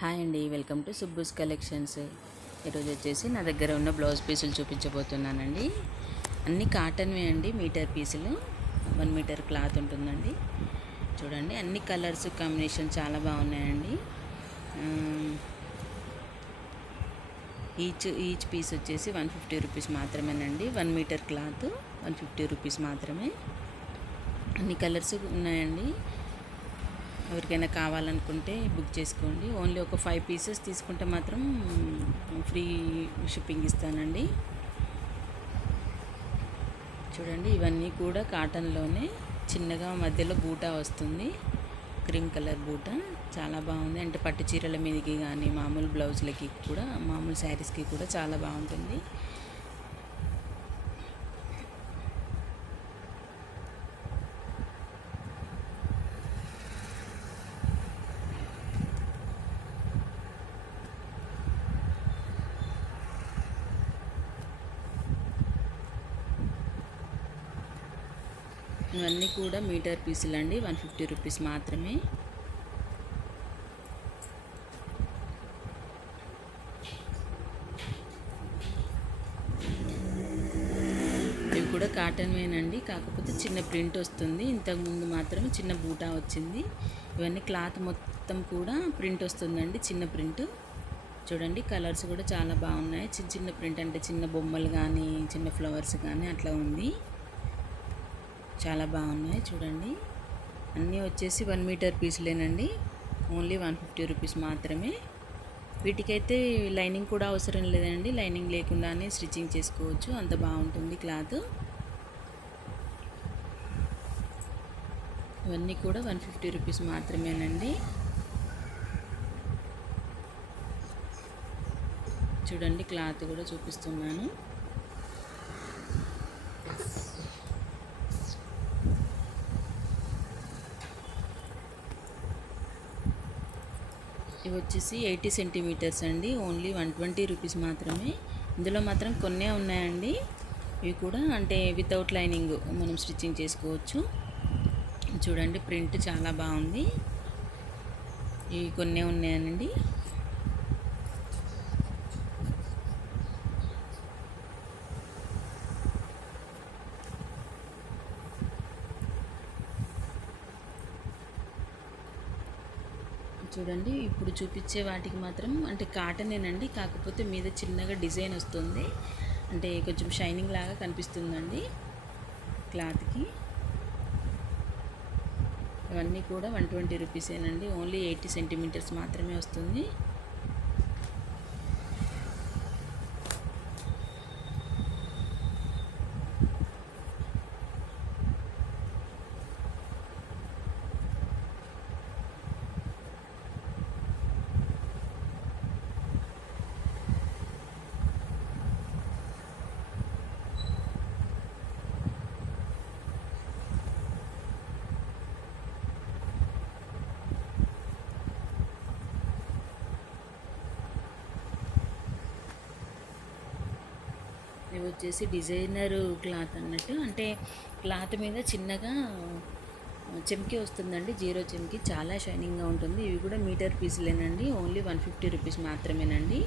Hi అండి, welcome to సుబ్బూస్ collections. ఈరోజు వచ్చేసి నా దగ్గర ఉన్న బ్లౌజ్ పీసులు చూపించబోతున్నానండి. అన్నీ కాటన్వే అండి, మీటర్ పీసులు, 1 మీటర్ క్లాత్ ఉంటుందండి. చూడండి, అన్ని కలర్స్ కాంబినేషన్ చాలా బాగున్నాయండి. ఈచ్ పీస్ వచ్చేసి 150 రూపీస్ మాత్రమేనండి. 1 మీటర్ క్లాత్ 150 రూపీస్ మాత్రమే. అన్ని కలర్స్ ఉన్నాయండి. ఎవరికైనా కావాలనుకుంటే బుక్ చేసుకోండి. ఓన్లీ ఒక 5 పీసెస్ తీసుకుంటే మాత్రం ఫ్రీ షిప్పింగ్ ఇస్తానండి. చూడండి, ఇవన్నీ కూడా కాటన్లోనే చిన్నగా మధ్యలో బూటా వస్తుంది, క్రీమ్ కలర్ బూటా. చాలా బాగుంది. అంటే పట్టు చీరల మీదకి కానీ మామూలు బ్లౌజులకి కూడా, మామూలు శారీస్కి కూడా చాలా బాగుంటుంది. ఇవన్నీ కూడా మీటర్ పీసులు అండి, 150 రూపీస్ మాత్రమే. ఇవి కూడా కాటన్వేనండి, కాకపోతే చిన్న ప్రింట్ వస్తుంది. ఇంతకుముందు మాత్రమే చిన్న బూటా వచ్చింది. ఇవన్నీ క్లాత్ మొత్తం కూడా ప్రింట్ వస్తుందండి, చిన్న ప్రింట్. చూడండి, కలర్స్ కూడా చాలా బాగున్నాయి. చిన్న చిన్న ప్రింట్ అంటే చిన్న బొమ్మలు కానీ చిన్న ఫ్లవర్స్ కానీ అట్లా ఉంది. చాలా బాగున్నాయి. చూడండి, అన్నీ వచ్చేసి 1 మీటర్ పీసులేనండి. ఓన్లీ 150 రూపీస్ మాత్రమే. వీటికైతే లైనింగ్ కూడా అవసరం లేదండి. లైనింగ్ లేకుండానే స్టిచ్చింగ్ చేసుకోవచ్చు, అంత బాగుంటుంది క్లాత్. ఇవన్నీ కూడా 150 రూపీస్ మాత్రమేనండి. చూడండి, క్లాత్ కూడా చూపిస్తున్నాను. ఇవి వచ్చేసి 80 సెంటీమీటర్స్ అండి. ఓన్లీ 120 రూపీస్ మాత్రమే. ఇందులో మాత్రం కొన్నే ఉన్నాయండి. ఇవి కూడా అంటే వితౌట్ లైనింగ్ మనం స్టిచ్చింగ్ చేసుకోవచ్చు. చూడండి, ప్రింట్ చాలా బాగుంది. ఇవి కొన్నే ఉన్నాయండి. చూడండి, ఇప్పుడు చూపించే వాటికి మాత్రం అంటే కాటనేనండి, కాకపోతే మీద చిన్నగా డిజైన్ వస్తుంది. అంటే కొంచెం షైనింగ్ లాగా కనిపిస్తుందండి క్లాత్కి. ఇవన్నీ కూడా 120 రూపీసేనండి. ఓన్లీ 80 సెంటీమీటర్స్ మాత్రమే వస్తుంది. ఇవి వచ్చేసి డిజైనర్ క్లాత్ అన్నట్టు, అంటే క్లాత్ మీద చిన్నగా చెమ్కి వస్తుందండి, జీరో చెమ్కి. చాలా షైనింగ్గా ఉంటుంది. ఇవి కూడా మీటర్ పీసులేనండి. ఓన్లీ 150 రూపీస్ మాత్రమేనండి.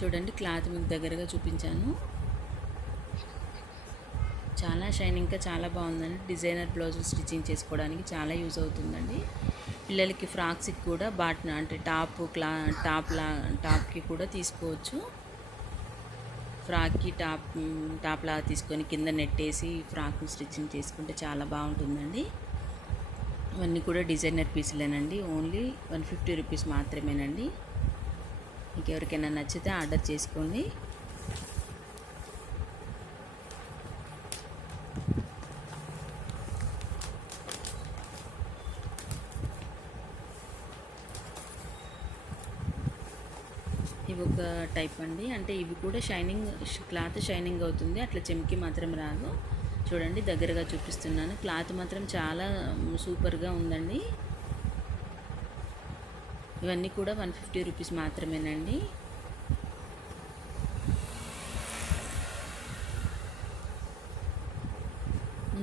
చూడండి, క్లాత్ మీకు దగ్గరగా చూపించాను. చాలా షైనింగ్గా చాలా బాగుందండి. డిజైనర్ బ్లౌజులు స్టిచ్చింగ్ చేసుకోవడానికి చాలా యూజ్ అవుతుందండి. పిల్లలకి ఫ్రాక్స్కి కూడా బాటన అంటే టాప్కి కూడా తీసుకోవచ్చు. ఫ్రాక్కి టాప్ లాగా తీసుకొని కింద నెట్టేసి ఫ్రాక్ స్టిచ్చింగ్ చేసుకుంటే చాలా బాగుంటుందండి. ఇవన్నీ కూడా డిజైనర్ పీసులేనండి. ఓన్లీ 150 రూపీస్ మాత్రమేనండి. మీకు ఎవరికైనా నచ్చితే ఆర్డర్ చేసుకోండి. ఇవి ఒక టైప్ అండి, అంటే ఇవి కూడా క్లాత్ షైనింగ్ అవుతుంది, అట్లా చెమ్కి మాత్రం రాదు. చూడండి, దగ్గరగా చూపిస్తున్నాను. క్లాత్ మాత్రం చాలా సూపర్గా ఉందండి. ఇవన్నీ కూడా 150 రూపీస్ మాత్రమేనండి.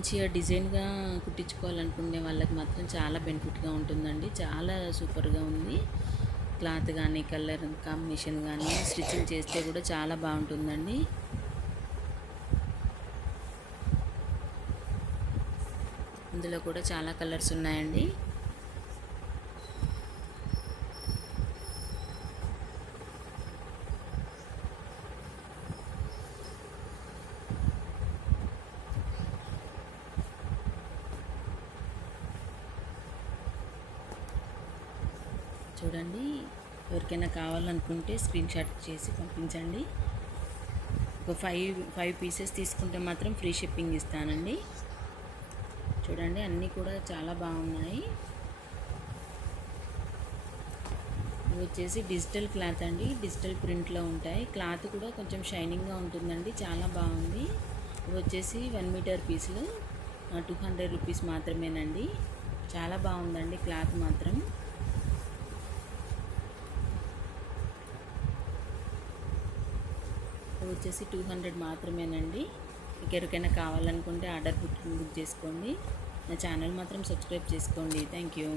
మంచిగా డిజైన్గా కుట్టించుకోవాలనుకునే వాళ్ళకి మాత్రం చాలా బెనిఫిట్గా ఉంటుందండి. చాలా సూపర్గా ఉంది. క్లాత్ కానీ కలర్ కాంబినేషన్ కానీ స్టిచ్చింగ్ చేస్తే కూడా చాలా బాగుంటుందండి. ఇందులో కూడా చాలా కలర్స్ ఉన్నాయండి. చూడండి, ఎవరికైనా కావాలనుకుంటే స్క్రీన్ షాట్ చేసి పంపించండి. ఒక ఫైవ్ పీసెస్ తీసుకుంటే మాత్రం ఫ్రీ షిప్పింగ్ ఇస్తానండి. చూడండి, అన్నీ కూడా చాలా బాగున్నాయి. ఇవి వచ్చేసి డిజిటల్ క్లాత్ అండి, డిజిటల్ ప్రింట్లో ఉంటాయి. క్లాత్ కూడా కొంచెం షైనింగ్గా ఉంటుందండి, చాలా బాగుంది. ఇవి వచ్చేసి 1 మీటర్ పీసులు 200 రూపీస్ మాత్రమేనండి. చాలా బాగుందండి క్లాత్ మాత్రం. వచ్చేసి 200 మాత్రమేనండి. మీకు ఎవరికైనా కావాలనుకుంటే ఆర్డర్ బుక్ చేసుకోండి. నా ఛానల్ మాత్రం సబ్స్క్రైబ్ చేసుకోండి. Thank you.